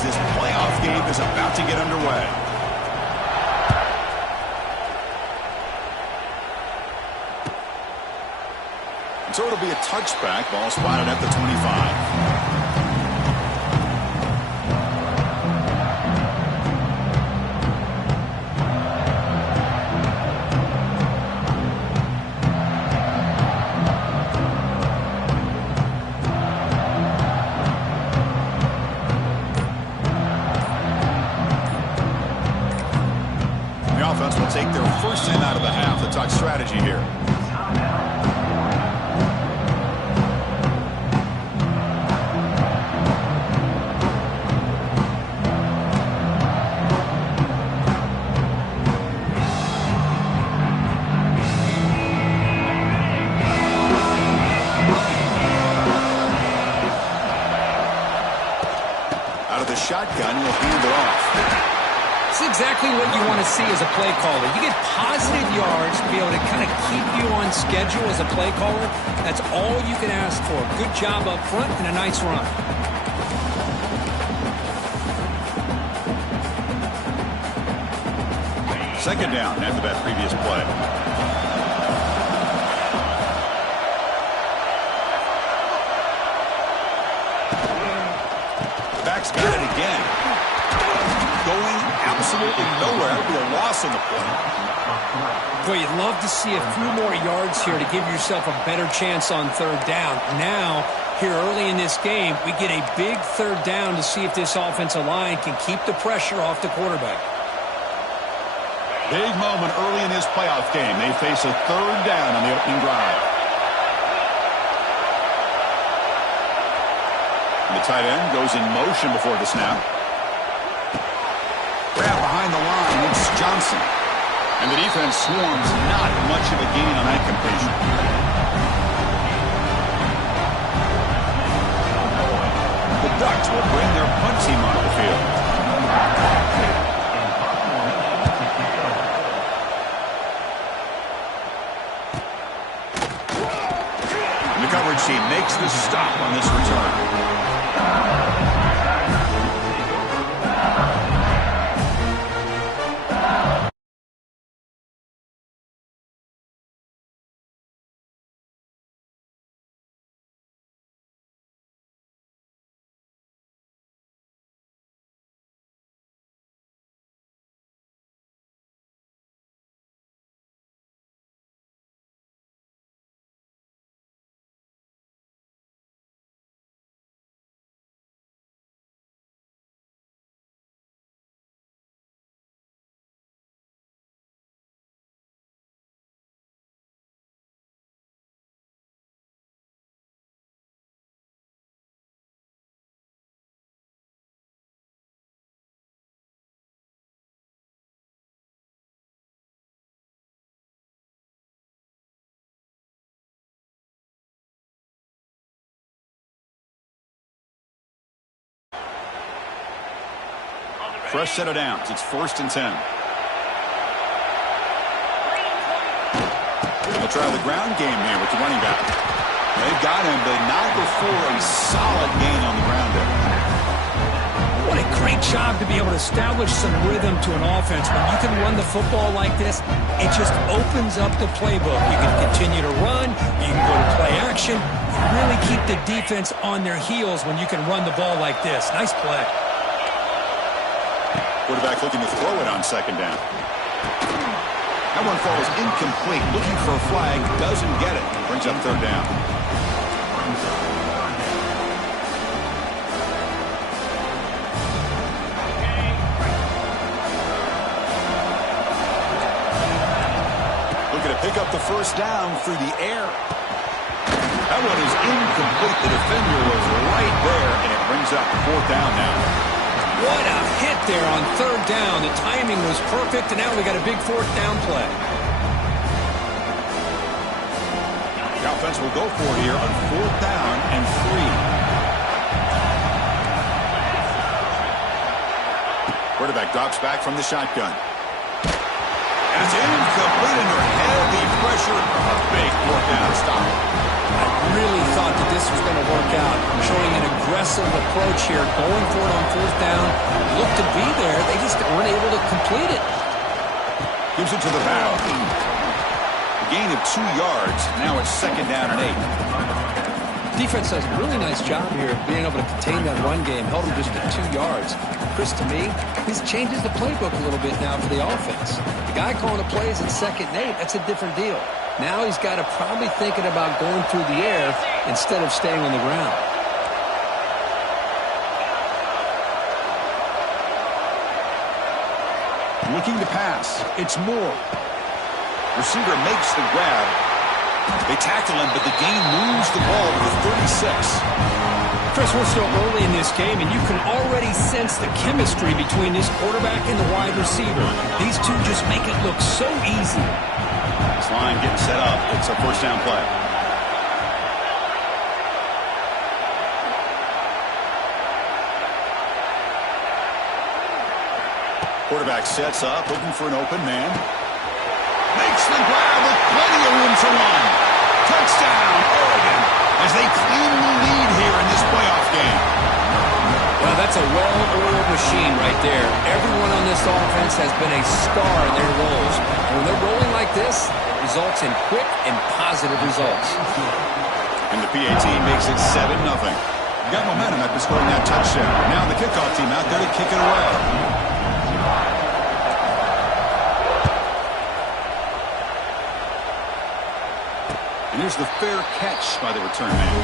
as this playoff game is about to get underway. So it'll be a touchback. Ball spotted at the 25. Will take their first in out of the half. The talk strategy here. Out of the shotgun, he'll hand it off. That's exactly what you want to see as a play caller. You get positive yards to be able to kind of keep you on schedule as a play caller. That's all you can ask for. Good job up front and a nice run. Second down after that previous play. Back's got it again. Going absolutely nowhere. That'll be a loss on the play. Boy, you'd love to see a few more yards here to give yourself a better chance on third down. Now, here early in this game, we get a big third down to see if this offensive line can keep the pressure off the quarterback. Big moment early in this playoff game. They face a third down on the opening drive. The tight end goes in motion before the snap. Grab behind the line, it's Johnson. And the defense swarms, not much of a gain on that completion. The Ducks will bring their punt team onto the field. And the coverage team makes the stop on this return. Fresh set of downs. It's 1st and 10. They'll try the ground game here with the running back. They've got him, but not before a solid gain on the ground there. What a great job to be able to establish some rhythm to an offense. When you can run the football like this, it just opens up the playbook. You can continue to run. You can go to play action. You really keep the defense on their heels when you can run the ball like this. Nice play. Quarterback looking to throw it on second down. That one falls incomplete. Looking for a flag. Doesn't get it. Brings up third down. Looking to pick up the first down through the air. That one is incomplete. The defender was right there, and it brings up fourth down now. What a hit there on third down. The timing was perfect, and now we got a big fourth down play. The offense will go for it here on 4th down and 3. Quarterback drops back from the shotgun. And it's incomplete under heavy pressure. A big fourth down stop. I really thought that this was going to work out. Showing an aggressive approach here, going for it on fourth down. Looked to be there. They just weren't able to complete it. Gives it to the bow. A gain of 2 yards. Now it's second down and 8. Defense does a really nice job here of being able to contain that run game. Held him just at 2 yards. Chris, to me, this changes the playbook a little bit now for the offense. The guy calling the plays at second and 8, that's a different deal. Now he's got to probably thinking about going through the air instead of staying on the ground. Looking to pass. It's Moore. Receiver makes the grab. They tackle him, but the gain moves the ball to the 36. Chris, we're still early in this game, and you can already sense the chemistry between this quarterback and the wide receiver. These two just make it look so easy. This line getting set up. It's a first down play. Quarterback sets up, looking for an open man. Makes the grab with plenty of room to run. Touchdown, Oregon, as they claim the lead here in this playoff game. Well, that's a well-oiled machine right there. Everyone on this offense has been a star in their roles. And when they're rolling like this, it results in quick and positive results. And the PA team makes it 7-0. Got momentum after scoring that touchdown. Now the kickoff team out there to kick it away. And here's the fair catch by the return man.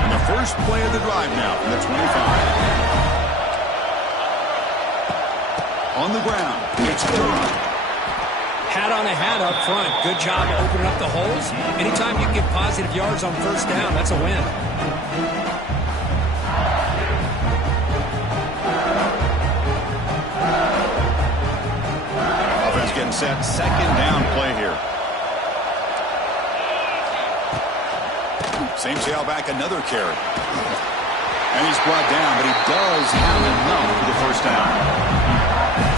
And the first play of the drive now from the 25. On the ground, it's Durham. Hat on a hat up front. Good job of opening up the holes. Anytime you can get positive yards on first down, that's a win. Getting set, second down play here. Same tailback, another carry. And he's brought down, but he does have enough for the first down.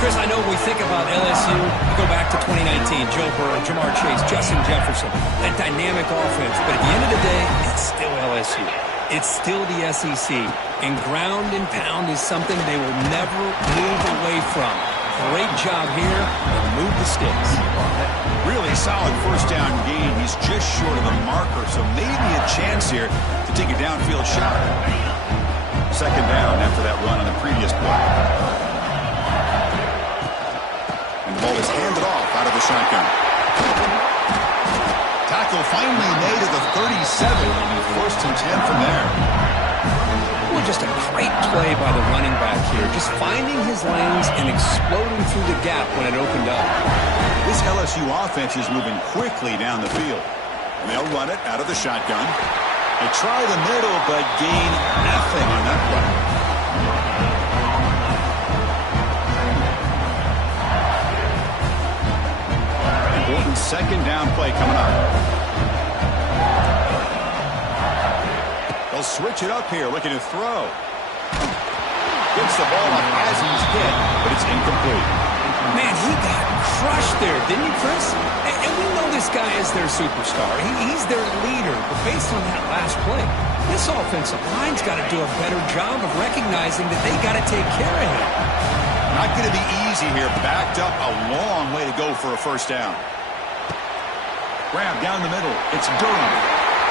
Chris, I know when we think about LSU, we go back to 2019, Joe Burrow, Jamar Chase, Justin Jefferson, that dynamic offense. But at the end of the day, it's still LSU. It's still the SEC. And ground and pound is something they will never move away from. Great job here. Move the sticks. Really solid first down gain. He's just short of the marker, so maybe a chance here to take a downfield shot. Second down after that run on the previous play. And the ball is handed off out of the shotgun. Tackle finally made at the 37. First and 10 from there. Well, just a great play by the running back here. Just finding his lanes and exploding through the gap when it opened up. This LSU offense is moving quickly down the field. And they'll run it out of the shotgun. They try the middle, but gain nothing on that play. Important second down play coming up. They'll switch it up here, looking to throw. Gets the ball up as he's hit, but it's incomplete. Man, he got crushed there, didn't he, Chris? And we know this guy is their superstar. He's their leader. But based on that last play, this offensive line's got to do a better job of recognizing that they got to take care of him. Not going to be easy here. Backed up a long way to go for a first down. Grab down the middle. It's Durham.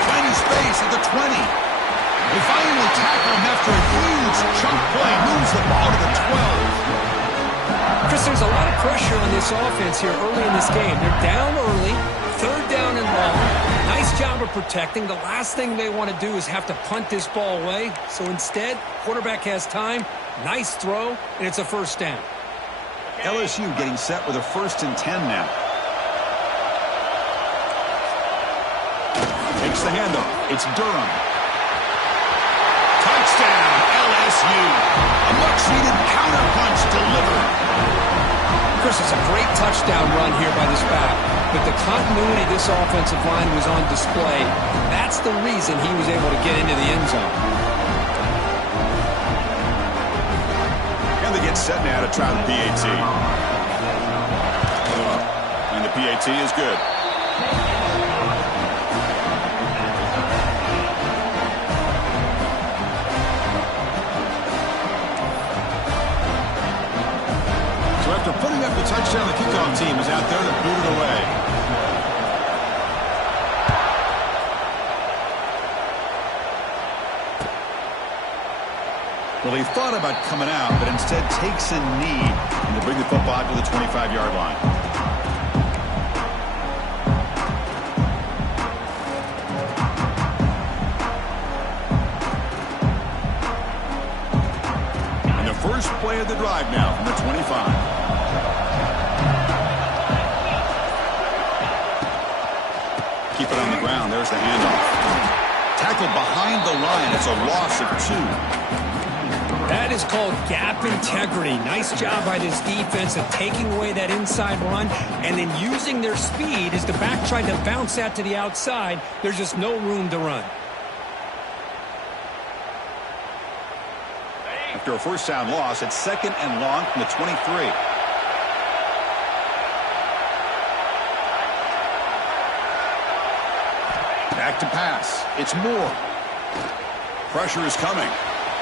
Plenty space at the 20. They finally tackle him after a huge chunk play. Moves the ball to the 12. Chris, there's a lot of pressure on this offense here early in this game. They're down early, third down and long. Nice job of protecting. The last thing they want to do is have to punt this ball away. So instead, quarterback has time. Nice throw, and it's a first down. LSU getting set with a first and 10 now. Takes the handoff. It's Durham. Touchdown, LSU. A much-needed counterpunch delivered. Chris, it's a great touchdown run here by this back. But the continuity of this offensive line was on display. That's the reason he was able to get into the end zone. And they get set now to try the PAT. The PAT is good. So after putting up the touchdown, the kickoff team is out there to boot it away. Well, he thought about coming out, but instead takes a knee and to bring the football out to the 25-yard line. And the first play of the drive now from the 25. Keep it on the ground. There's the handoff. Tackled behind the line. It's a loss of 2. That is called gap integrity. Nice job by this defense of taking away that inside run and then using their speed as the back tried to bounce that to the outside. There's just no room to run. After a first down loss, it's 2nd and long from the 23. Back to pass. It's Moore. Pressure is coming.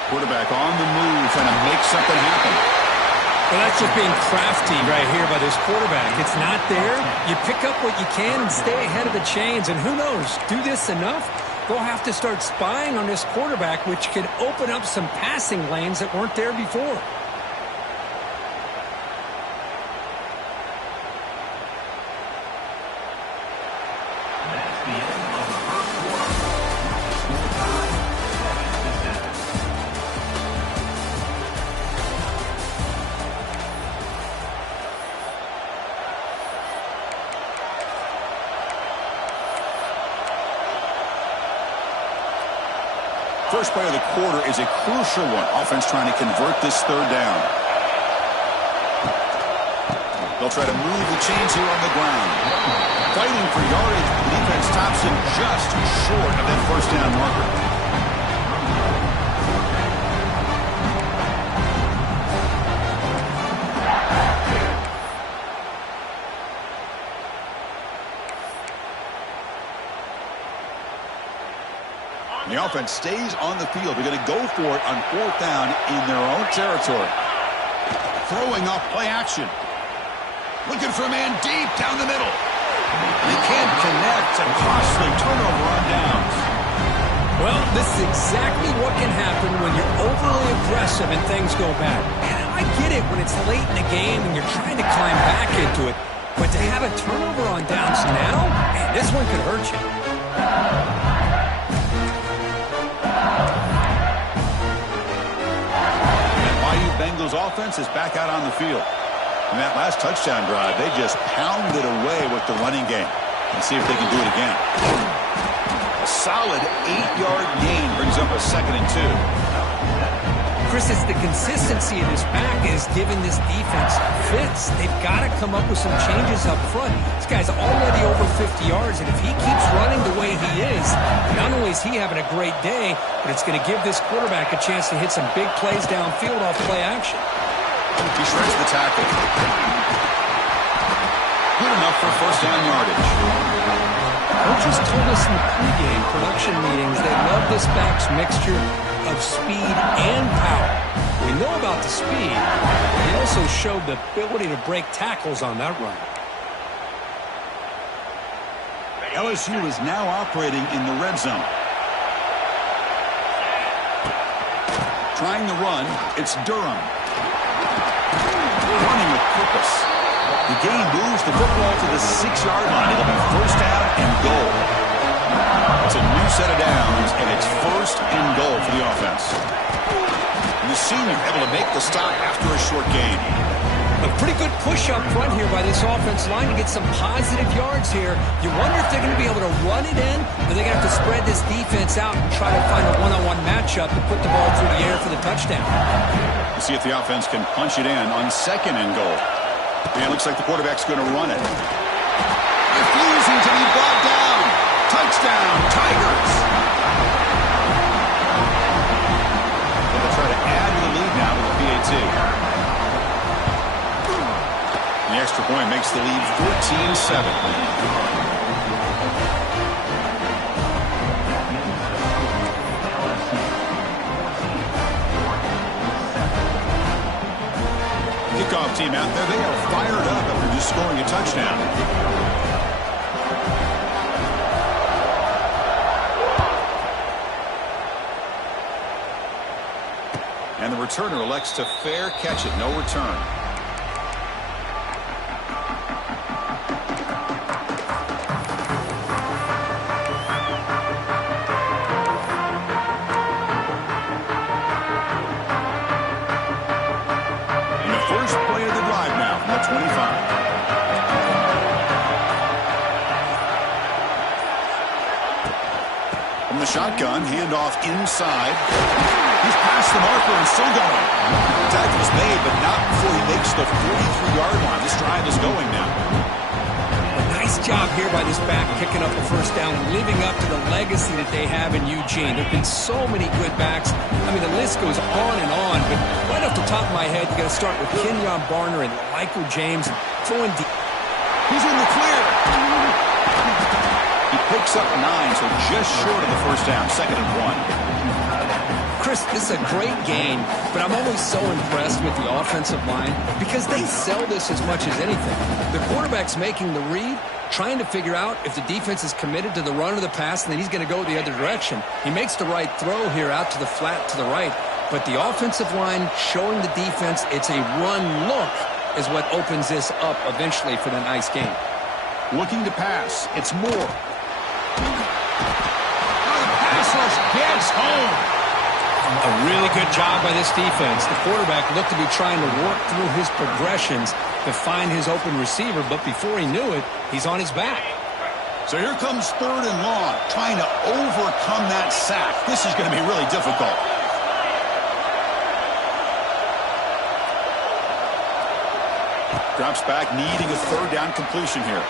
Quarterback on the move, trying to make something happen. Well, that's just being crafty right here by this quarterback. It's not there. You pick up what you can and stay ahead of the chains. And who knows, do this enough, they'll have to start spying on this quarterback, which can open up some passing lanes that weren't there before. First play of the quarter is a crucial one. Offense trying to convert this 3rd down. They'll try to move the chains here on the ground. Fighting for yardage. The defense stops him just short of that first down marker. The offense stays on the field. They're going to go for it on 4th down in their own territory. Throwing off play action. Looking for a man deep down the middle. They can't connect. A costly turnover on downs. Well, this is exactly what can happen when you're overly aggressive and things go bad. And I get it when it's late in the game and you're trying to climb back into it. But to have a turnover on downs now, man, this one could hurt you. Bengals offense is back out on the field. In that last touchdown drive, they just pounded away with the running game. Let's see if they can do it again. A solid 8-yard gain brings up a 2nd and 2. Chris, it's the consistency of this back is giving this defense fits. They've got to come up with some changes up front. This guy's already over 50 yards, and if he keeps running the way he is, not only is he having a great day, but it's going to give this quarterback a chance to hit some big plays downfield off play action. He shreds the tackle. Good enough for first down yardage. Coaches told us in the pregame production meetings they love this back's mixture of speed and power. We know about the speed, but he also showed the ability to break tackles on that run. LSU is now operating in the red zone. Trying the run, it's Durham. Running with purpose. The game moves the football to the 6-yard line. It'll be first down and goal. It's a new set of downs, and it's first and goal for the offense. And the senior able to make the stop after a short gain. A pretty good push up front here by this offense line to get some positive yards here. You wonder if they're going to be able to run it in, or they're going to have to spread this defense out and try to find a one-on-one matchup to put the ball through the air for the touchdown. We'll see if the offense can punch it in on 2nd and goal. And it looks like the quarterback's going to run it. Refusing to be brought down. Touchdown, Tigers. They'll try to add to the lead now with the PAT. The extra point makes the lead 14-7. Kickoff team out there. They are fired up after just scoring a touchdown. And the returner elects to fair catch it. No return. And the first play of the drive now from the 25. From the shotgun, handoff inside. He's past the marker and still going. The tackle is made, but not before he makes the 43-yard line. This drive is going now. A nice job here by this back picking up a first down and living up to the legacy that they have in Eugene. There have been so many good backs. I mean, the list goes on and on, but right off the top of my head, you got to start with Kenyon Barner and Michael James and throwing deep. He's in the clear. He picks up 9, so just short of the first down, 2nd and 1. Chris, this is a great game, but I'm always so impressed with the offensive line because they sell this as much as anything. The quarterback's making the read, trying to figure out if the defense is committed to the run or the pass, and then he's going to go the other direction. He makes the right throw here out to the flat to the right, but the offensive line showing the defense it's a run look is what opens this up eventually for the nice game. Looking to pass. It's Moore. The pass rush gets home. A really good job by this defense. The quarterback looked to be trying to work through his progressions to find his open receiver, but before he knew it, he's on his back. So here comes 3rd and long, trying to overcome that sack. This is going to be really difficult. Drops back, needing a 3rd down completion here.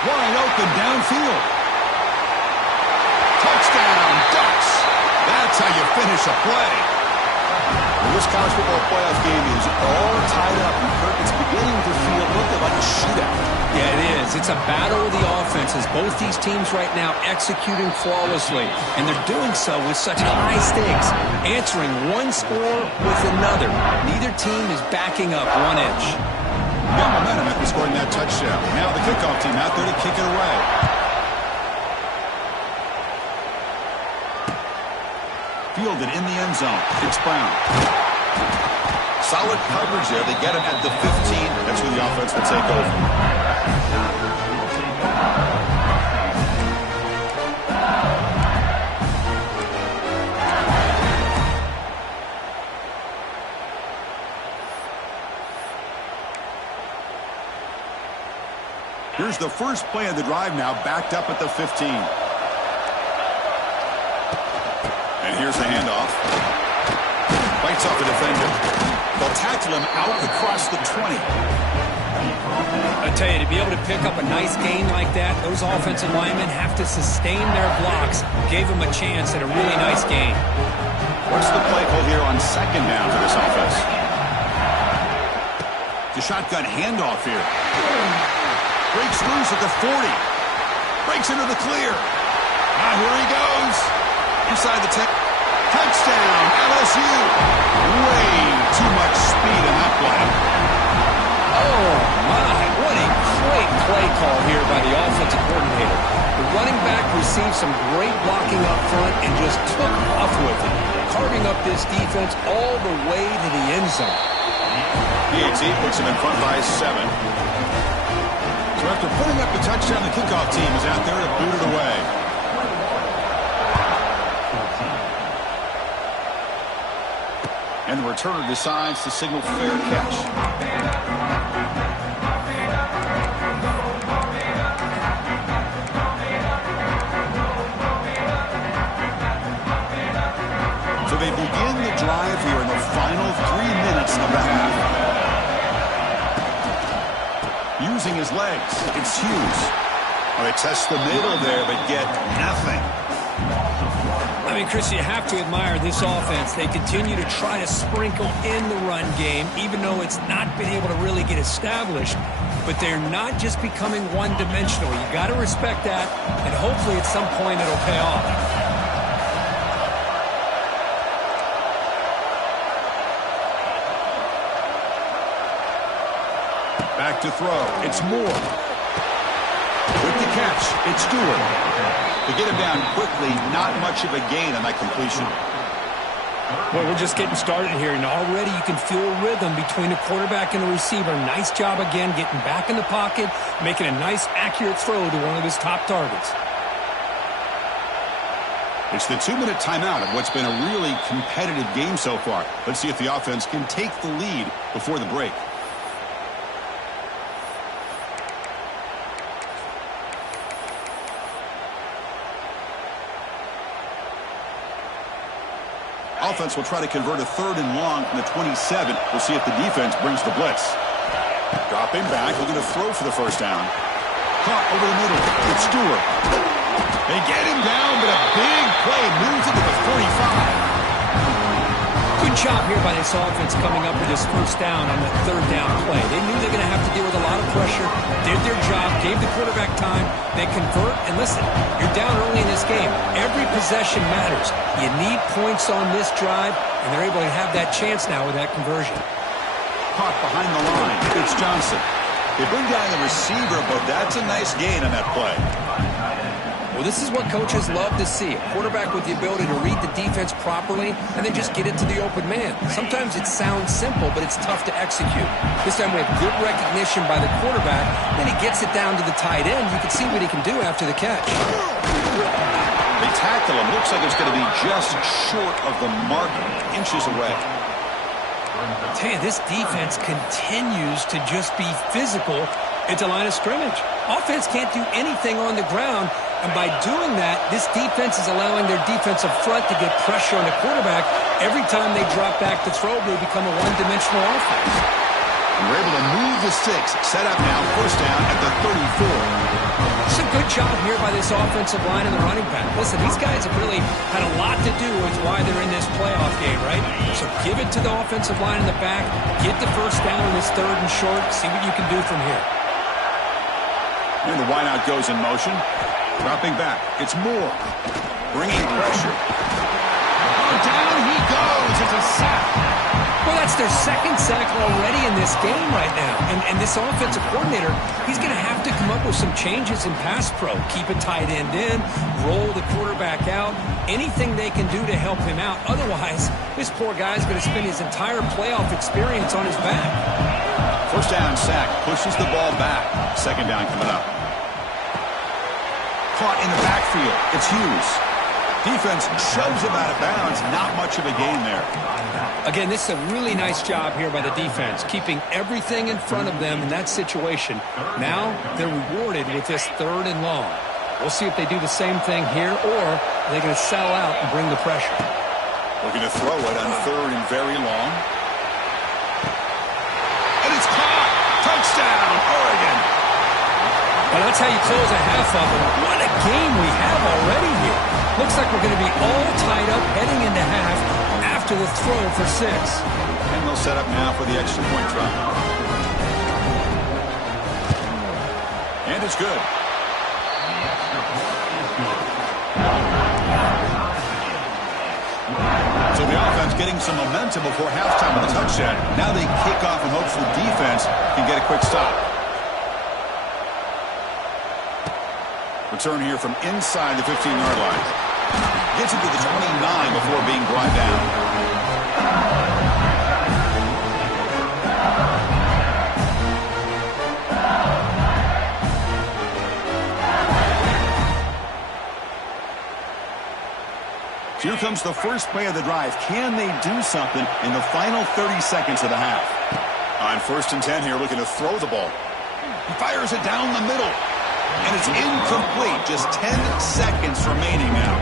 Wide open downfield. Touchdown, Ducks. That's how you finish a play. This college football playoff game is all tied up, and Kirk, it's beginning to feel a little bit like a shootout. Yeah, it is. It's a battle of the offenses. Both these teams right now executing flawlessly, and they're doing so with such high stakes, answering one score with another. Neither team is backing up 1 inch. Got momentum after scoring that touchdown. Now the kickoff team out there to kick it away. Fielded in the end zone. It's Brown. Solid coverage there. They get him at the 15. That's where the offense will take over. Here's the first play of the drive now, backed up at the 15. And here's the handoff. Bites off the defender. They'll tackle him out across the 20. I tell you, to be able to pick up a nice gain like that, those offensive linemen have to sustain their blocks. Gave them a chance at a really nice gain. What's the play call here on 2nd down for this offense? The shotgun handoff here. Breaks loose at the 40. Breaks into the clear. Now here he goes. Inside the 10. Touchdown, LSU. Way too much speed in that play. Oh, my. What a great play call here by the offensive coordinator. The running back received some great blocking up front and just took off with it, carving up this defense all the way to the end zone. PAT puts him in front by 7. So after putting up the touchdown, the kickoff team is out there to boot it away. And the returner decides to signal fair catch. So they begin the drive here in the final 3 minutes of the half. Using his legs, it's Hughes. Well, they test the middle there, but get nothing. I mean, Chris, you have to admire this offense. They continue to try to sprinkle in the run game, even though it's not been able to really get established. But they're not just becoming one-dimensional. You got to respect that, and hopefully at some point it'll pay off. Back to throw. It's Moore. With the catch, it's Stewart. To get him down quickly, not much of a gain on that completion. Well, we're just getting started here, and already you can feel a rhythm between the quarterback and the receiver. Nice job again getting back in the pocket, making a nice, accurate throw to one of his top targets. It's the 2-minute timeout of what's been a really competitive game so far. Let's see if the offense can take the lead before the break. Offense will try to convert a 3rd and long from the 27. We'll see if the defense brings the blitz. Dropping back, looking to throw for the first down. Caught over the middle. It's Stewart. They get him down, but a big play moves it to the 45. Good job here by this offense coming up with this first down on the 3rd down play. They knew they were going to have to deal with a lot of pressure, did their job, gave the quarterback time, they convert, and listen, you're down early in this game. Every possession matters. You need points on this drive, and they're able to have that chance now with that conversion. Caught behind the line. It's Johnson. They bring down the receiver, but that's a nice gain on that play. Well, this is what coaches love to see. A quarterback with the ability to read the defense properly and then just get it to the open man. Sometimes it sounds simple, but it's tough to execute. This time we have good recognition by the quarterback. Then he gets it down to the tight end. You can see what he can do after the catch. They tackle him. Looks like it's going to be just short of the mark, inches away. I tell you, this defense continues to just be physical at the line of scrimmage. Offense can't do anything on the ground. And by doing that, this defense is allowing their defensive front to get pressure on the quarterback. Every time they drop back to throw, they become a one-dimensional offense. And we're able to move the sticks. Set up now, first down at the 34. It's a good job here by this offensive line and the running back. Listen, these guys have really had a lot to do with why they're in this playoff game, right? So give it to the offensive line in the back. Get the first down in this 3rd and short. See what you can do from here. And the wideout goes in motion. Dropping back. It's Moore. Bringing pressure. Oh, down he goes. It's a sack. Well, that's their 2nd sack already in this game right now. And this offensive coordinator, he's going to have to come up with some changes in pass pro. Keep a tight end in, roll the quarterback out, anything they can do to help him out. Otherwise, this poor guy's going to spend his entire playoff experience on his back. First down sack. Pushes the ball back. 2nd down coming up. Caught in the backfield. It's Hughes. Defense shoves him out of bounds. Not much of a gain there. Again, this is a really nice job here by the defense, keeping everything in front of them in that situation. Now they're rewarded with this 3rd and long. We'll see if they do the same thing here, or are they going to settle out and bring the pressure. Looking to throw it on 3rd and very long. And it's caught. Touchdown, Oregon. Well, that's how you close a half of it. What a game we have already here. Looks like we're going to be all tied up heading into half after the throw for 6. And they'll set up now for the extra point try. And it's good. So the offense getting some momentum before halftime with a touchdown. Now they kick off in hopes the defense can get a quick stop. Return here from inside the 15-yard line. Gets it to the 29 before being brought down. Here comes the first play of the drive. Can they do something in the final 30 seconds of the half? On 1st and 10 here, looking to throw the ball. He fires it down the middle. And it's incomplete. Just 10 seconds remaining now.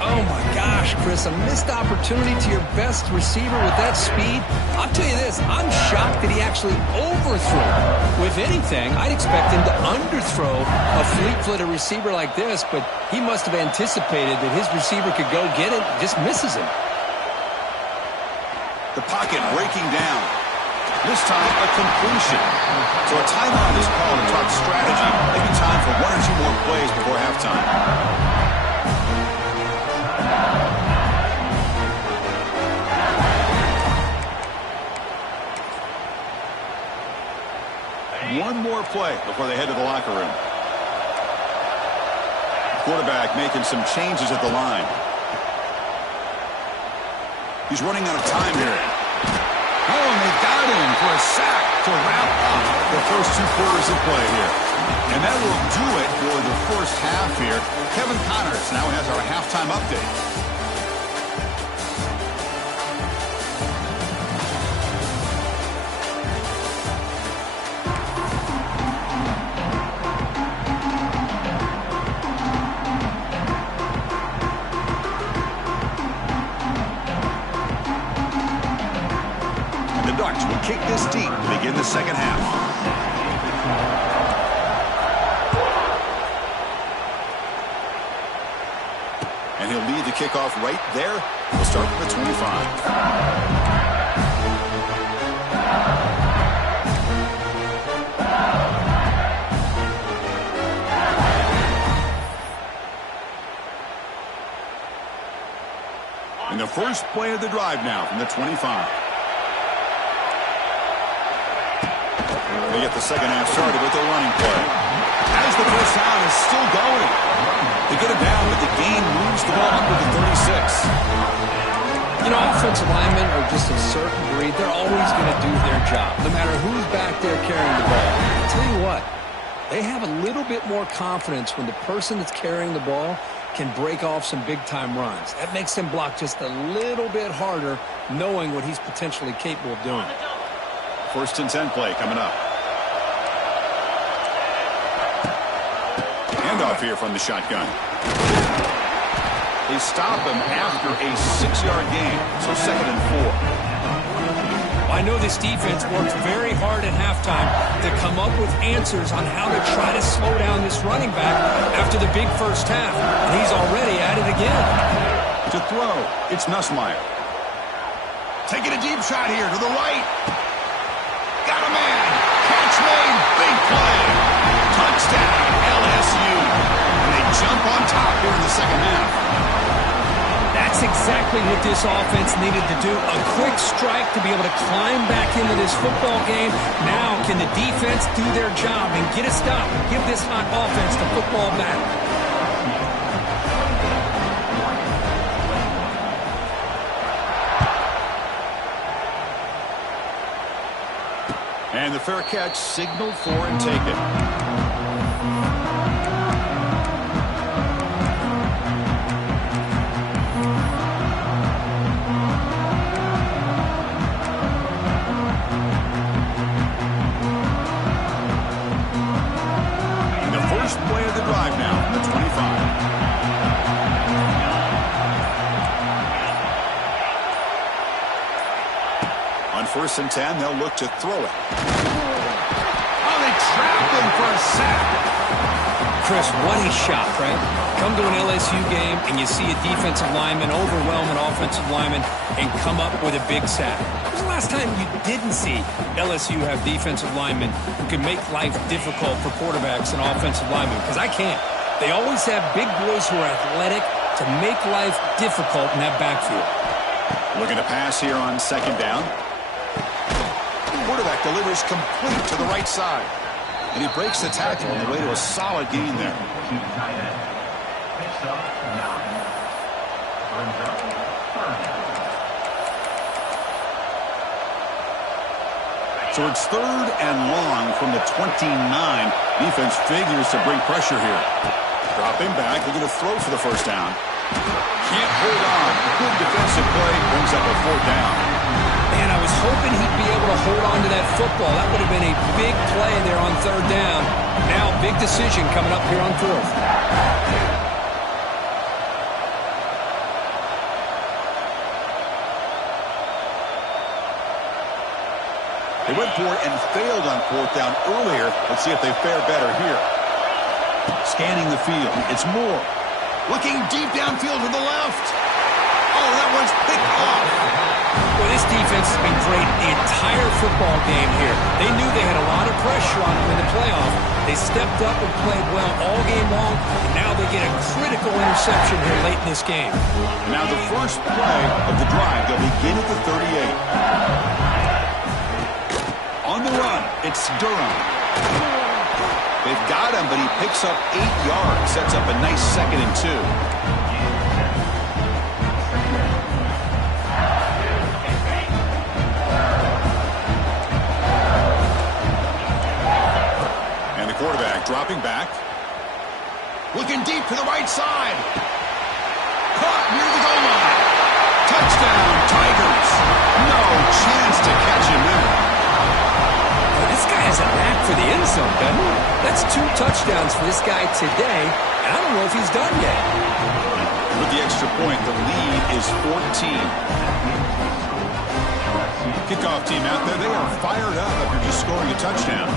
Oh, my gosh. gosh, Chris, a missed opportunity to your best receiver with that speed. I'll tell you this, I'm shocked that he actually overthrew. With anything, I'd expect him to underthrow a fleet-footed receiver like this, but he must have anticipated that his receiver could go get it, just misses him. The pocket breaking down. This time, a completion. So a timeout is called to talk strategy. Maybe time for one or two more plays before halftime. One more play before they head to the locker room. Quarterback making some changes at the line. He's running out of time here. Oh, and they got him for a sack to wrap up the first 2 quarters of play here. And that will do it for the first half here. Kevin Connors now has our halftime update. Ducks will kick this deep to begin the second half. And he'll lead the kickoff right there. We'll start from the 25. And the first play of the drive now from the 25. They get the second half started with a running play. As the first down is still going. They get it down, but the gain moves the ball up to the 36. You know, offensive linemen are just a certain breed. They're always going to do their job, no matter who's back there carrying the ball. I'll tell you what, they have a little bit more confidence when the person that's carrying the ball can break off some big-time runs. That makes them block just a little bit harder, knowing what he's potentially capable of doing. First and 10 play coming up. Handoff here from the shotgun. They stop him after a 6-yard gain, so 2nd and 4. I know this defense worked very hard at halftime to come up with answers on how to try to slow down this running back after the big first half, and he's already at it again. To throw, it's Nussmeier. Taking a deep shot here to the right. Got a man. Catch made. Big play. Touchdown, LSU. And they jump on top here in the second half. That's exactly what this offense needed to do. A quick strike to be able to climb back into this football game. Now can the defense do their job and get a stop and give this hot offense the football back? And the fair catch signaled for and taken. And the first play of the drive now, the 25. On 1st and 10, they'll look to throw it. Oh, they trapped him for a sack. Chris, what a shot, right? Come to an LSU game and you see a defensive lineman overwhelm an offensive lineman and come up with a big sack. When was the last time you didn't see LSU have defensive linemen who can make life difficult for quarterbacks and offensive linemen? Because I can't. They always have big boys who are athletic to make life difficult in that backfield. Looking to pass here on 2nd down. Quarterback delivers complete to the right side. And he breaks the tackle on the way to a solid gain there. So it's 3rd and long from the 29. Defense figures to bring pressure here. Dropping back, they're going to throw for the first down. Can't hold on. Good defensive play brings up a 4th down. Man, I was hoping he'd be able to hold on to that football. That would have been a big play there on 3rd down. Now, big decision coming up here on 4th. went for it and failed on fourth down earlier. Let's see if they fare better here. Scanning the field. It's Moore. Looking deep downfield to the left. Oh, that one's picked off. Well, this defense has been great the entire football game here. They knew they had a lot of pressure on them in the playoff. They stepped up and played well all game long, and now they get a critical interception here late in this game. And now the first play of the drive. They'll begin at the 38. On the run, it's Durham. They've got him, but he picks up 8 yards. Sets up a nice 2nd and 2. Quarterback dropping back. Looking deep to the right side. Caught near the goal line. Touchdown, Tigers. No chance to catch him there. Well, this guy has a knack for the end zone, doesn't he? That's 2 touchdowns for this guy today, and I don't know if he's done yet. With the extra point, the lead is 14. Kickoff team out there, they are fired up after just scoring a touchdown.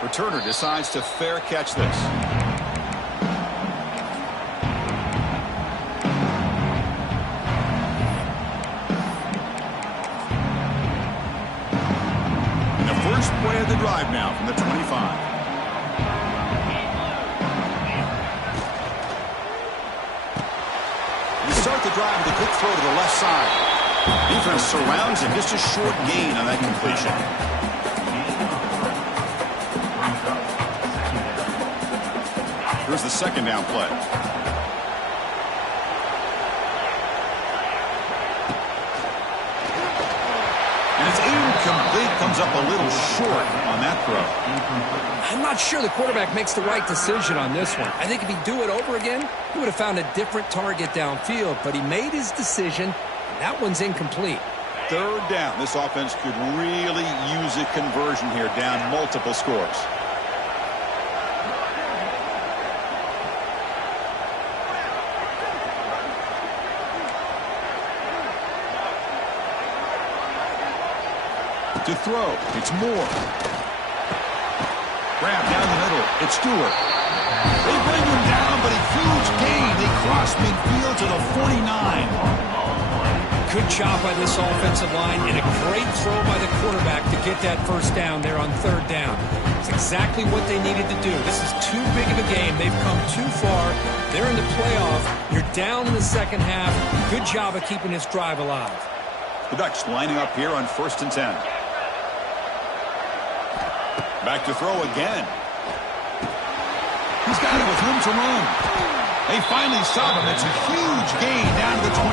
Returner decides to fair catch this. And the first play of the drive now from the 25. You start the drive with a quick throw to the left side. Defense surrounds him, just a short gain on that completion. Here's the 2nd down play. And it's incomplete. Comes up a little short on that throw. I'm not sure the quarterback makes the right decision on this one. I think if he'd do it over again, he would have found a different target downfield. But he made his decision, and that one's incomplete. 3rd down. This offense could really use a conversion here, down multiple scores. To throw, it's Moore. Grab down the middle, it's Stewart. They bring him down, but a huge gain. They cross midfield to the 49. Good job by this offensive line, and a great throw by the quarterback to get that first down there on 3rd down. It's exactly what they needed to do. This is too big of a game. They've come too far. They're in the playoff. You're down in the second half. Good job of keeping this drive alive. The Ducks lining up here on 1st and 10. Back to throw again. He's got it with room to run. They finally stop him. It's a huge gain down to the 23.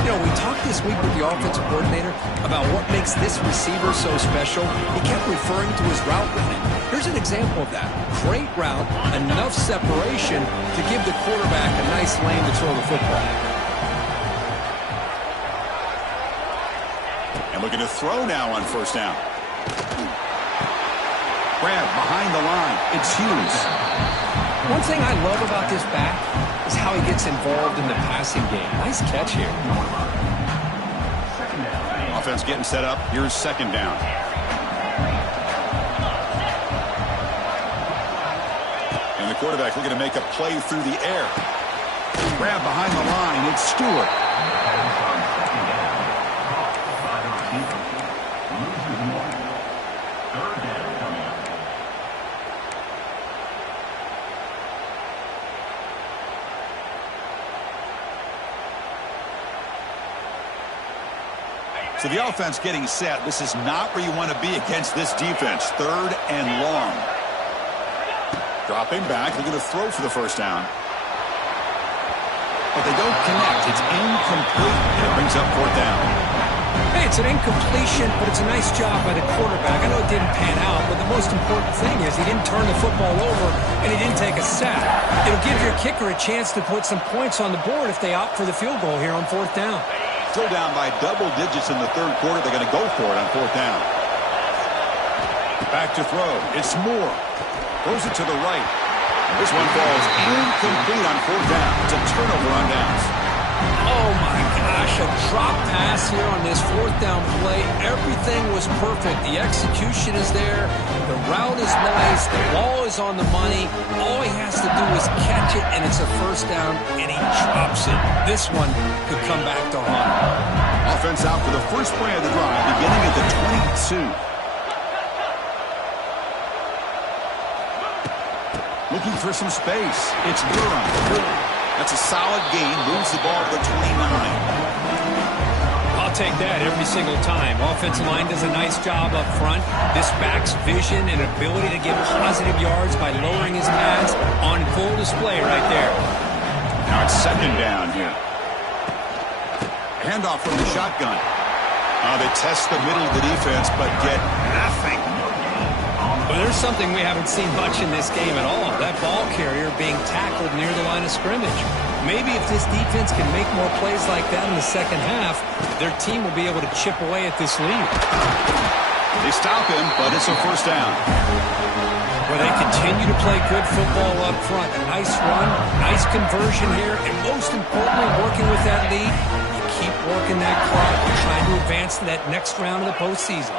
You know, we talked this week with the offensive coordinator about what makes this receiver so special. He kept referring to his route running. Here's an example of that. Great route, enough separation to give the quarterback a nice lane to throw the football. And looking to throw now on 1st down. Grab behind the line. It's Hughes. One thing I love about this back is how he gets involved in the passing game. Nice catch here. Offense getting set up. Here's 2nd down. And the quarterback looking to make a play through the air. Grab behind the line. It's Stewart. So the offense getting set. This is not where you want to be against this defense. 3rd and long. Dropping back, looking to throw for the first down. But they don't connect. It's incomplete, and it brings up 4th down. Hey, it's an incompletion, but it's a nice job by the quarterback. I know it didn't pan out, but the most important thing is he didn't turn the football over, and he didn't take a sack. It'll give your kicker a chance to put some points on the board if they opt for the field goal here on 4th down. Still down by double digits in the 3rd quarter. They're going to go for it on 4th down. Back to throw. It's Moore. Throws it to the right. This one falls incomplete on fourth down. It's a turnover on downs. Oh, my gosh, a drop pass here on this fourth down play. Everything was perfect. The execution is there. The route is nice. The ball is on the money. All he has to do is catch it, and it's a first down, and he drops it. This one could come back to haunt him. Offense out for the first play of the drive, beginning at the 22. Looking for some space. It's Durham. That's a solid gain. Moves the ball to the 29. I'll take that every single time. Offensive line does a nice job up front. This back's vision and ability to get positive yards by lowering his pads on full display right there. Now it's second down here. Handoff from the shotgun. They test the middle of the defense, but get nothing. Well, there's something we haven't seen much in this game at all. That ball carrier being tackled near the line of scrimmage. Maybe if this defense can make more plays like that in the second half, their team will be able to chip away at this lead. They stop him, but it's a first down. Well, they continue to play good football up front. A nice run, nice conversion here, and most importantly, working with that lead, you keep working that clock. You're trying to advance to that next round of the postseason.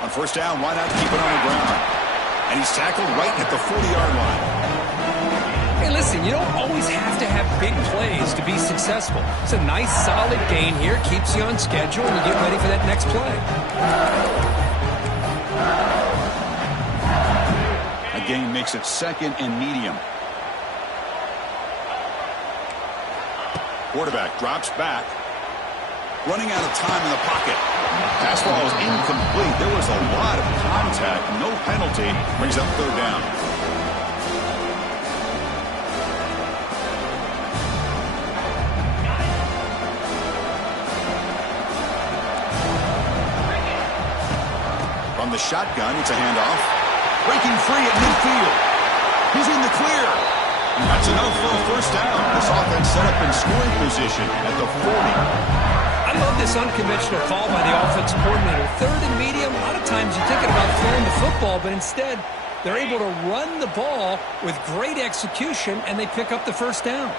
On first down, why not keep it on the ground? And he's tackled right at the 40-yard line. Hey, listen, you don't always have to have big plays to be successful. It's a nice, solid gain here. Keeps you on schedule, and you get ready for that next play. A gain makes it second and medium. Quarterback drops back. Running out of time in the pocket. Pass ball is incomplete. There was a lot of contact. No penalty. Brings up third down. From the shotgun, it's a handoff. Breaking free at midfield. He's in the clear. That's enough for a first down. This offense set up in scoring position at the 40. I love this unconventional call by the offensive coordinator. Third and medium, a lot of times you're thinking about throwing the football, but instead they're able to run the ball with great execution, and they pick up the first down.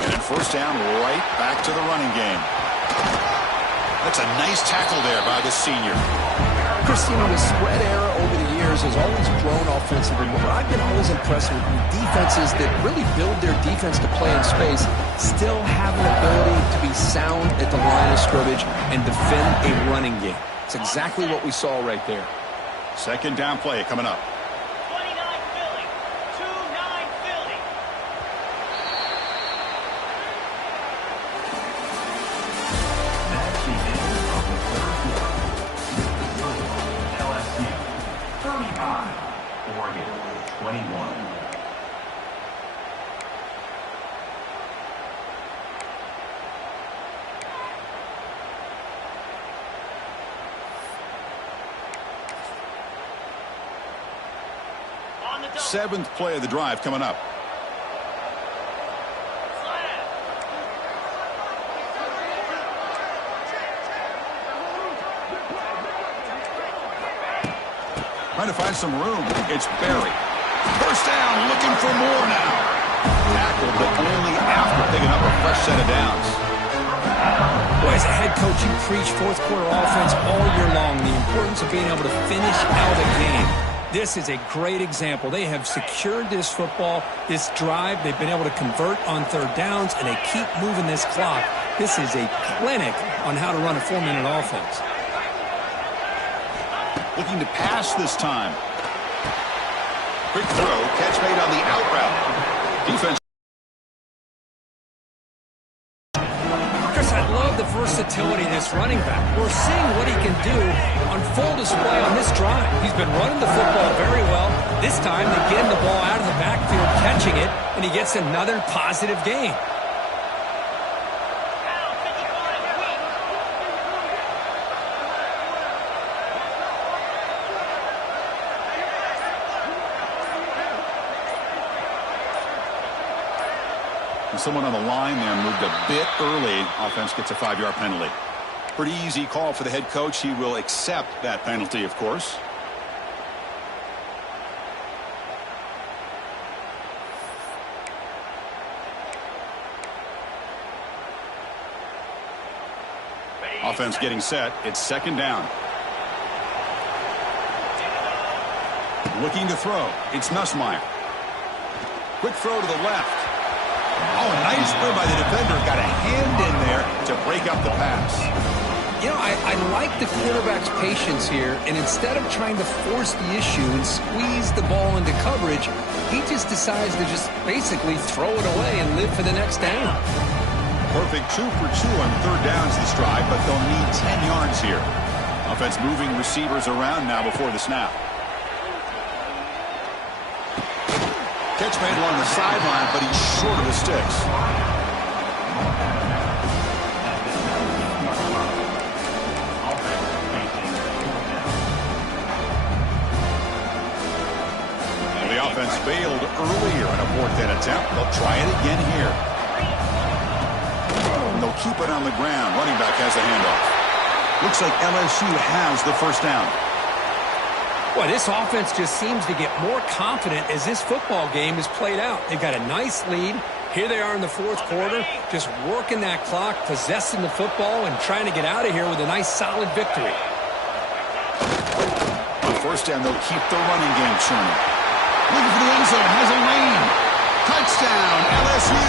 And first down right back to the running game. That's a nice tackle there by the senior. Chris, you know, the spread era over the years has always grown offensively. But I've been always impressed with defenses that really build their defense to play in space, still have an ability to be sound at the line of scrimmage and defend a running game. It's exactly what we saw right there. Second down play coming up. 29 Philly. 2-9 Philly. That begins on the third quarter. LSU 35, Oregon 21. Seventh play of the drive coming up. Trying to find some room. It's Barry. First down, looking for more now. Tackled, but only after picking up a fresh set of downs. Boy, as a head coach, you preach fourth quarter offense all year long. The importance of being able to finish out a game. This is a great example. They have secured this football, this drive. They've been able to convert on third downs, and they keep moving this clock. This is a clinic on how to run a 4-minute offense. Looking to pass this time. Quick throw, catch made on the out route. Defense. Chris, I love the versatility of this running back. We're seeing what he can do on full display on this drive. He's been running the football very well. This time they get him the ball out of the backfield, catching it, and he gets another positive gain. Someone on the line there moved a bit early. Offense gets a 5-yard penalty. Pretty easy call for the head coach. He will accept that penalty, of course. Offense getting set. It's second down. Looking to throw. It's Nussmeier. Quick throw to the left. Oh, nice play by the defender. Got a hand in there to break up the pass. You know, I like the quarterback's patience here, and instead of trying to force the issue and squeeze the ball into coverage, he just decides to just basically throw it away and live for the next down. Perfect 2 for 2 on third downs this drive, but they'll need 10 yards here. Offense moving receivers around now before the snap. Catch made along the sideline, but he's short of the sticks. And the offense failed earlier in a fourth down attempt. They'll try it again here. And they'll keep it on the ground. Running back has the handoff. Looks like LSU has the first down. Well, this offense just seems to get more confident as this football game is played out. They've got a nice lead. Here they are in the fourth quarter, just working that clock, possessing the football, and trying to get out of here with a nice, solid victory. On first down, they'll keep the running game churning. Looking for the end zone, has a lane. Touchdown, LSU.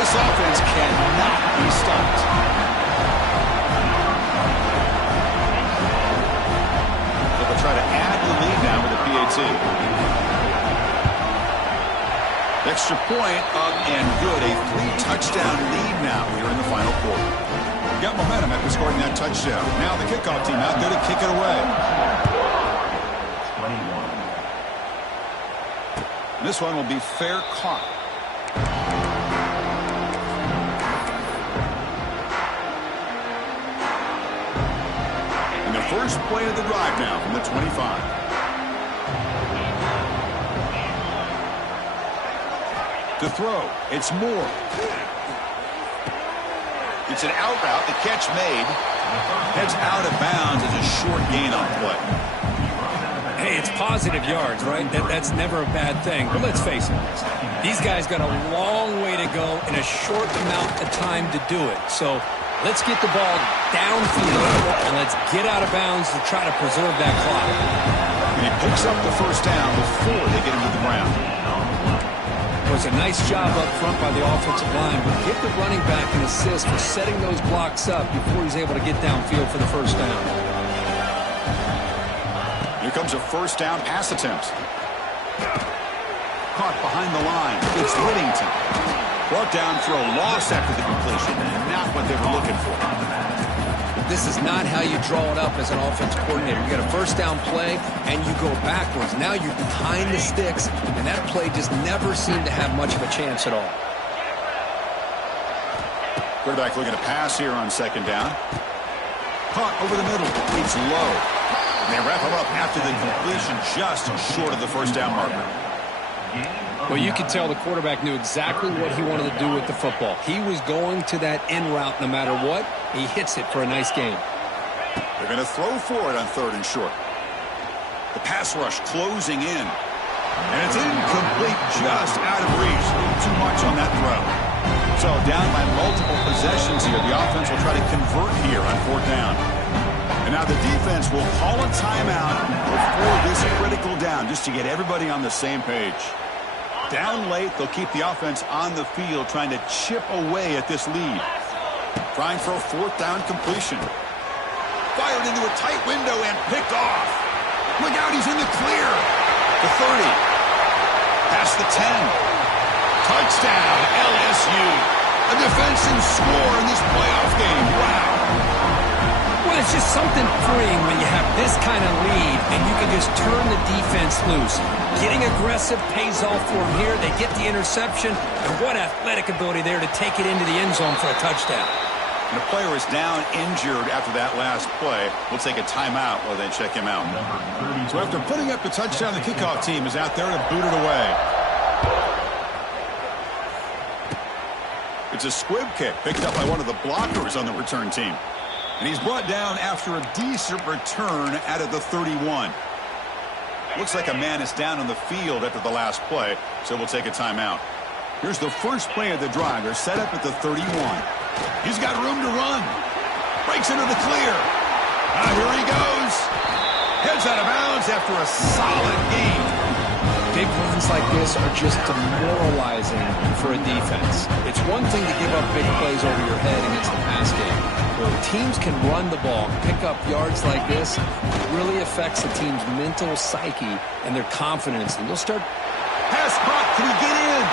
This offense cannot be stopped. They'll try to add the lead now with a PAT. Extra point up and good. A 3-touchdown lead now here in the final quarter. Got momentum after scoring that touchdown. Now the kickoff team out there to kick it away. 21. This one will be fair caught. And the first play of the drive now from the 25. To throw, it's Moore. It's an out route, the catch made. Heads out of bounds as a short gain on play. Hey, it's positive yards, right? That's never a bad thing. But let's face it, these guys got a long way to go in a short amount of time to do it. So let's get the ball downfield, and let's get out of bounds to try to preserve that clock. And he picks up the first down before they get him to the ground. It was a nice job up front by the offensive line, but give the running back an assist for setting those blocks up before he's able to get downfield for the first down. Here comes a first down pass attempt. Caught behind the line. It's Whittington. Brought down for a loss after the completion. Not what they were looking for. This is not how you draw it up as an offensive coordinator. You get a first down play, and you go backwards. Now you're behind the sticks, and that play just never seemed to have much of a chance at all. Quarterback looking to pass here on second down. Caught over the middle. It's low. And they wrap him up after the completion, just short of the first down marker. Well, you could tell the quarterback knew exactly what he wanted to do with the football. He was going to that in route no matter what. He hits it for a nice gain. They're going to throw for it on third and short. The pass rush closing in. And it's incomplete, just out of reach. Too much on that throw. So down by multiple possessions here. The offense will try to convert here on fourth down. And now the defense will call a timeout before this critical down, just to get everybody on the same page. Down late, they'll keep the offense on the field, trying to chip away at this lead. Trying for a fourth down completion. Fired into a tight window and picked off. Look out, he's in the clear. The 30. Past the 10. Touchdown, LSU. A defensive score in this playoff game. Wow. Well, it's just something freeing when you have this kind of lead and you can just turn the defense loose. Getting aggressive pays off for them here. They get the interception, and what athletic ability there to take it into the end zone for a touchdown. And the player is down injured after that last play. We'll take a timeout while they check him out. So after putting up the touchdown, the kickoff team is out there to boot it away. It's a squib kick picked up by one of the blockers on the return team. And he's brought down after a decent return out of the 31. Looks like a man is down on the field after the last play, so we'll take a timeout. Here's the first play of the drive. They're set up at the 31. He's got room to run. Breaks into the clear. Here he goes. Heads out of bounds after a solid game. Big runs like this are just demoralizing for a defense. It's one thing to give up big plays over your head against the pass game. When teams can run the ball, pick up yards like this, it really affects the team's mental psyche and their confidence. And they'll start. Pass caught. Can he get in?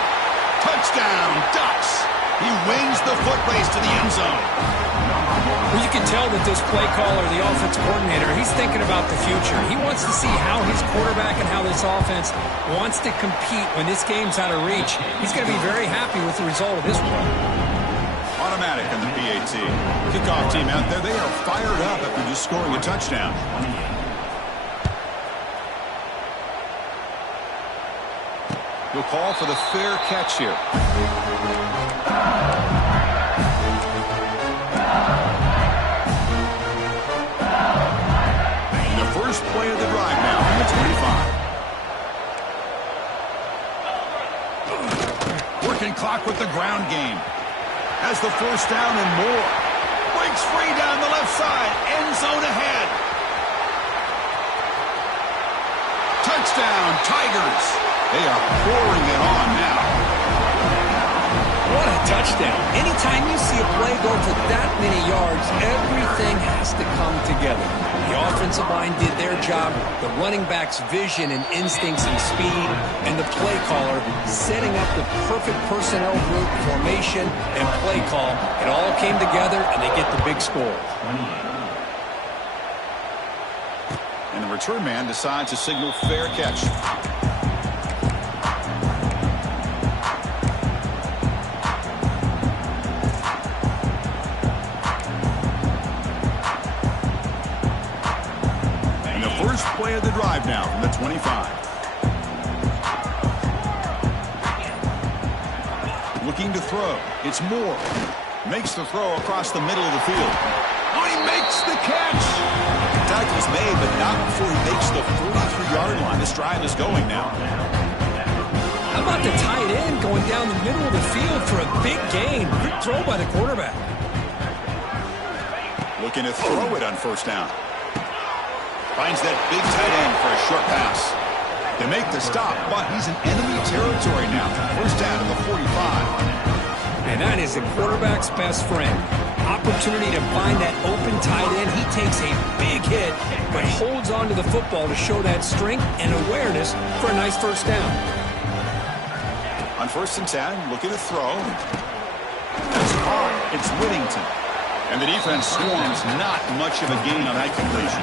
Touchdown, Ducks. He wings the foot race to the end zone. Well, you can tell that this play caller, the offensive coordinator, he's thinking about the future. He wants to see how his quarterback and how this offense wants to compete when this game's out of reach. He's going to be very happy with the result of this one. Automatic on the PAT. Kickoff team out there, they are fired up after just scoring a touchdown. He'll call for the fair catch here. First play of the drive now from the 25. Working clock with the ground game. Has the first down and more. Breaks free down the left side. End zone ahead. Touchdown, Tigers. They are pouring it on now. What a touchdown. Anytime you see a play go for that many yards, everything has to come together. The offensive line did their job, the running back's vision and instincts and speed, and the play caller setting up the perfect personnel group, formation, and play call. It all came together, and they get the big score. And the return man decides to signal fair catch. Play of the drive now from the 25. Looking to throw. It's Moore. Makes the throw across the middle of the field. Oh, he makes the catch. The tackle's made, but not before he makes the 43-yard line. This drive is going now. How about the tight end going down the middle of the field for a big gain? Good throw by the quarterback. Looking to throw it on first down. Finds that big tight end for a short pass. They make the stop, but he's in enemy territory now. First down to the 45. And that is the quarterback's best friend. Opportunity to find that open tight end. He takes a big hit, but holds on to the football to show that strength and awareness for a nice first down. On first and 10, looking to throw. That's hard. It's Whittington. And the defense swarms, not much of a gain on that completion.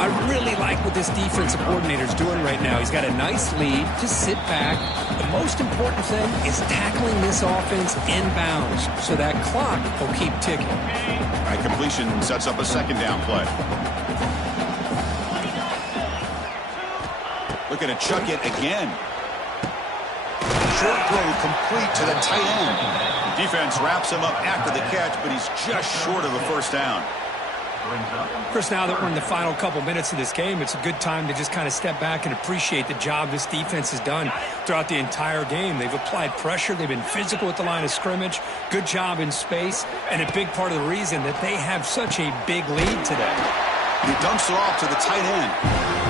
I really like what this defensive coordinator is doing right now. He's got a nice lead. Just sit back. The most important thing is tackling this offense inbounds so that clock will keep ticking. That completion sets up a second down play. Looking to chuck it again. Short throw complete to the tight end. The defense wraps him up after the catch, but he's just short of a first down. Chris, now that we're in the final couple minutes of this game, it's a good time to just kind of step back and appreciate the job this defense has done throughout the entire game. They've applied pressure. They've been physical at the line of scrimmage. Good job in space. And a big part of the reason that they have such a big lead today. He dumps it off to the tight end.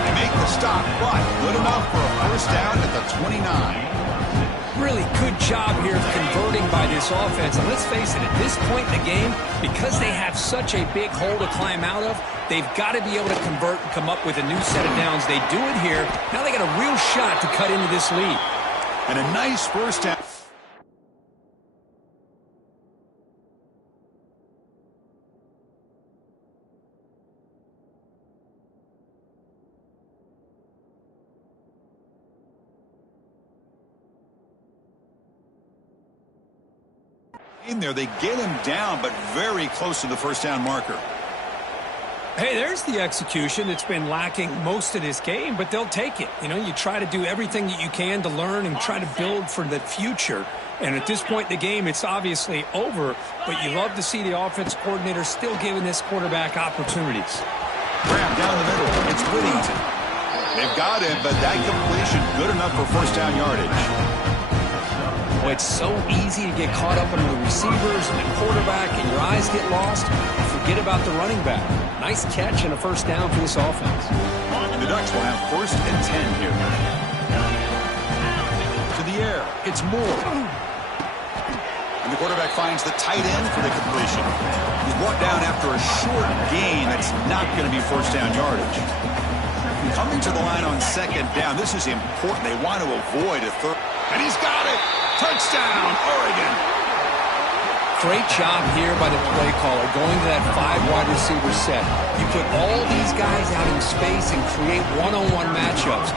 They make the stop, but good enough for a first down at the 29. Really good job here of converting by this offense. And let's face it, at this point in the game, because they have such a big hole to climb out of, they've got to be able to convert and come up with a new set of downs. They do it here. Now they got a real shot to cut into this lead. And a nice first down. In there, they get him down, but very close to the first down marker. Hey, there's the execution that's been lacking most of this game, but they'll take it. You know, you try to do everything that you can to learn and try to build for the future. And at this point in the game, it's obviously over, but you love to see the offense coordinator still giving this quarterback opportunities. Grab down the middle. It's Whittington. They've got him, but that completion good enough for first down yardage. Well, it's so easy to get caught up in the receivers and the quarterback, and your eyes get lost. You forget about the running back. Nice catch and a first down for this offense. And the Ducks will have 1st and 10 here. To the air, it's Moore. And the quarterback finds the tight end for the completion. He's brought down after a short gain. That's not going to be first down yardage. Coming to the line on 2nd down, this is important. They want to avoid a third. And he's got it! Touchdown, Oregon! Great job here by the play caller going to that 5-wide receiver set. You put all these guys out in space and create one-on-one matchups.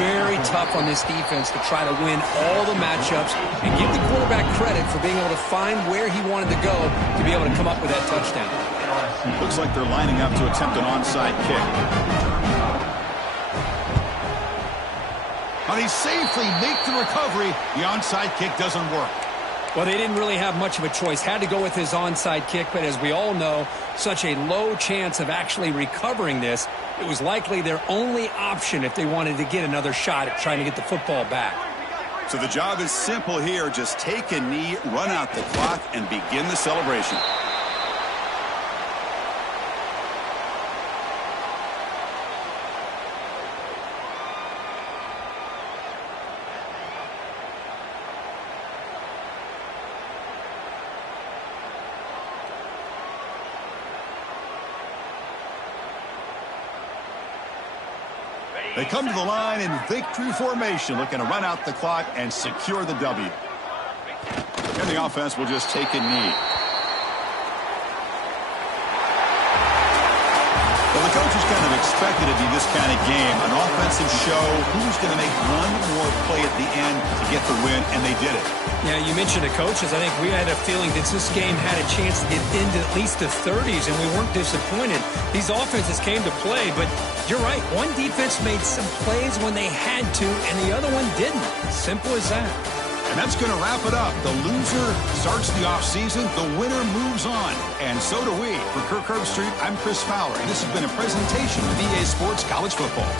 Very tough on this defense to try to win all the matchups and give the quarterback credit for being able to find where he wanted to go to be able to come up with that touchdown. Looks like they're lining up to attempt an onside kick. But he safely makes the recovery. The onside kick doesn't work. Well, they didn't really have much of a choice. Had to go with his onside kick, but as we all know, such a low chance of actually recovering this. It was likely their only option if they wanted to get another shot at trying to get the football back. So the job is simple here. Just take a knee, run out the clock, and begin the celebration. They come to the line in victory formation, looking to run out the clock and secure the W. And the offense will just take a knee. Well, the coach is kind of expected to be this kind of game, an offensive show. Who's going to make one more play at the end to get the win, and they did it. Yeah, you mentioned the coaches. I think we had a feeling that this game had a chance to get into at least the 30s, and we weren't disappointed. These offenses came to play, but you're right. One defense made some plays when they had to, and the other one didn't. Simple as that. And that's going to wrap it up. The loser starts the offseason. The winner moves on. And so do we. For Kirk Herbstreit, I'm Chris Fowler, and this has been a presentation of EA Sports College Football.